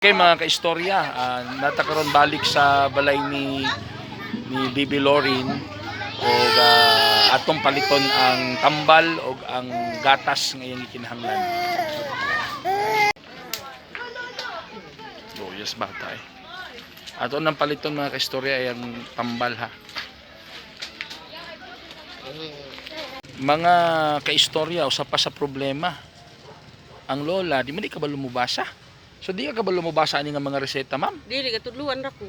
Okay mga kaistorya, natakaroon balik sa balay ni Bibi Lorin o atong paliton ang tambal o ang gatas ngayong ikinahanglan. Oh, yes bata eh. Ato nang paliton mga kaistorya ay ang tambal ha. Mga kaistorya, usa pa sa problema. Ang lola, di man di ka ba lumubasa? So di ka ba lumabasa ani nga mga reseta, ma'am? Dili ka tudluan ra ko.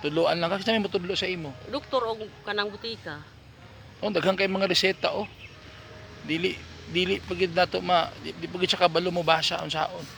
Tudloan lang kasi may matudlo sa imo. Doktor og kanang butika. Oh, daghang kay mga reseta oh. Dili pagid nato di pagid siya kabalo mo basa unsaon.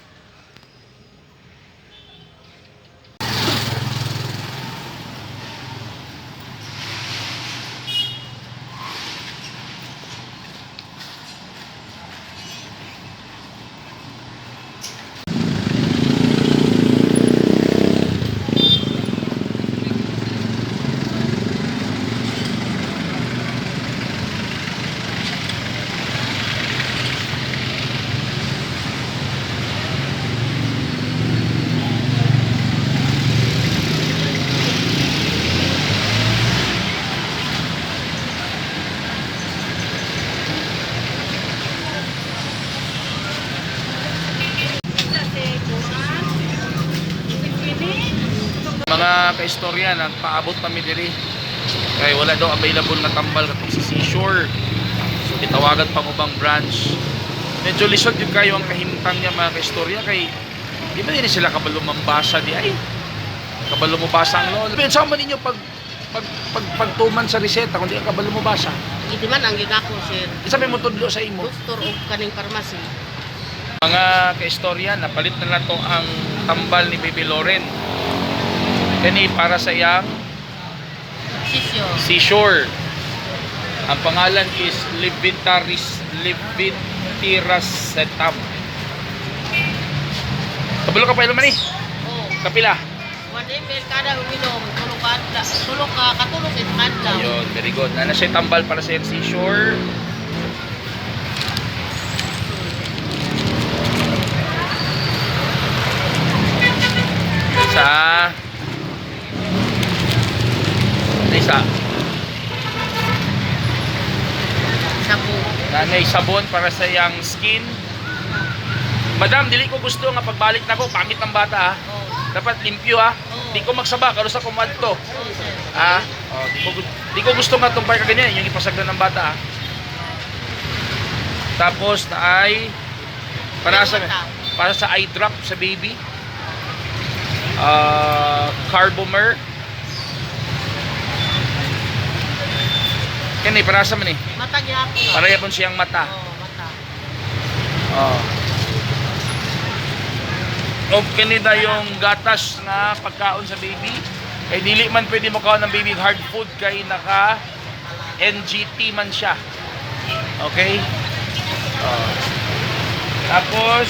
Mga kaistorya, nagpaabot kami diri kay wala daw available na tambal katong sa Seashore. So gitawagan pa mo bang branch. Medyo lisod yun kayo ang kahimtang niya mga kaistorya kay di ba din sila kabalo mambasa di ay kabalo mo basa ang lola. Pensa man ninyo pagtuman sa reseta kung di ka kabalo mo basa. Hindi man ang gigako sir. Sabi mo tudlo sa imo. Doktor og kaning pharmacy. Mga kaistorya, napalit na nato ang tambal ni Bibi Loren. Kani para sa iyang Seashore. Ang pangalan is Levetiracetam. Kabalo ka pa ilan man eh? Oh. Kapila? 1 ml kada uminom, tulog ka katulog it adlaw. Ayun, very good. Ano siya tambal para sa iyang Seashore? Isa Sabon. nanay sabon para sa iyang skin. Madam, dili ko gusto nga pagbalik na ko pamit ng bata ha. Oh. Dapat limpyo ha. Oh. Di ko magsaba karon sa kumadto. Oh, sir. Ha? Oh, di ko gusto nga tumpay ka ganyan yung ipasagdan ng bata ha. Tapos na ay para sa eye drop sa baby. Carbomer. Kani para sa man eh. Mata gyapon. Para yapon siyang mata. Oh, mata. Oh. Okay nida yung gatas na pagkaon sa baby. Kay dili man pwede mo kaon ng baby hard food kay naka NGT man siya. Okay? Oh. Tapos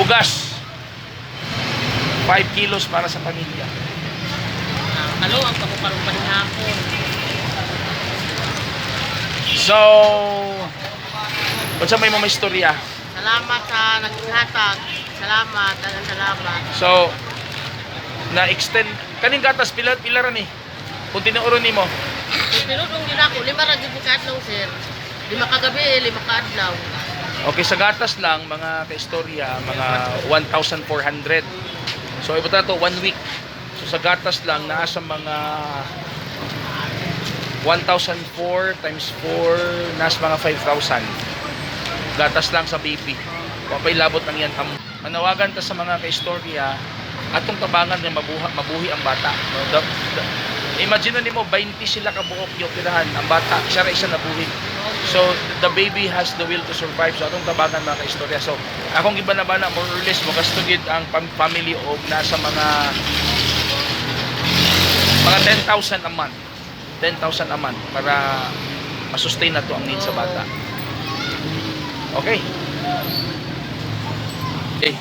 bugas. 5 kilos para sa pamilya. Kaluwang pa ko karong panihapon. So, what's may mga istorya? Salamat sa naghatag. Salamat, daghang salamat. So, na-extend kaning gatas pila ra ni. Kung tinuoron nimo. Pinudong din ako, 5 ra gyud ka adlaw sir. 5 ka gabi, 5 ka adlaw. Okay, sa gatas lang mga kaistorya, mga 1,400. So, ibuta to 1 week. So, sa gatas lang nasa mga 1,004 times 4 nasa mga 5,000. Gatas lang sa baby. Wapay labot ng yan. Manawagan ta sa mga kaistorya atong tabangan nga mabuhi ang bata. No? Imagine nimo 20 sila ka buok yung tirahan ang bata, isa ra isa nabuhi. So the baby has the will to survive. So atong tabangan mga kaistorya. So akong gibanabana more or less mo gastugid ang family og nasa mga 10,000 a month. 10,000 a month para ma-sustain na to ang needs sa bata. Okay. Okay.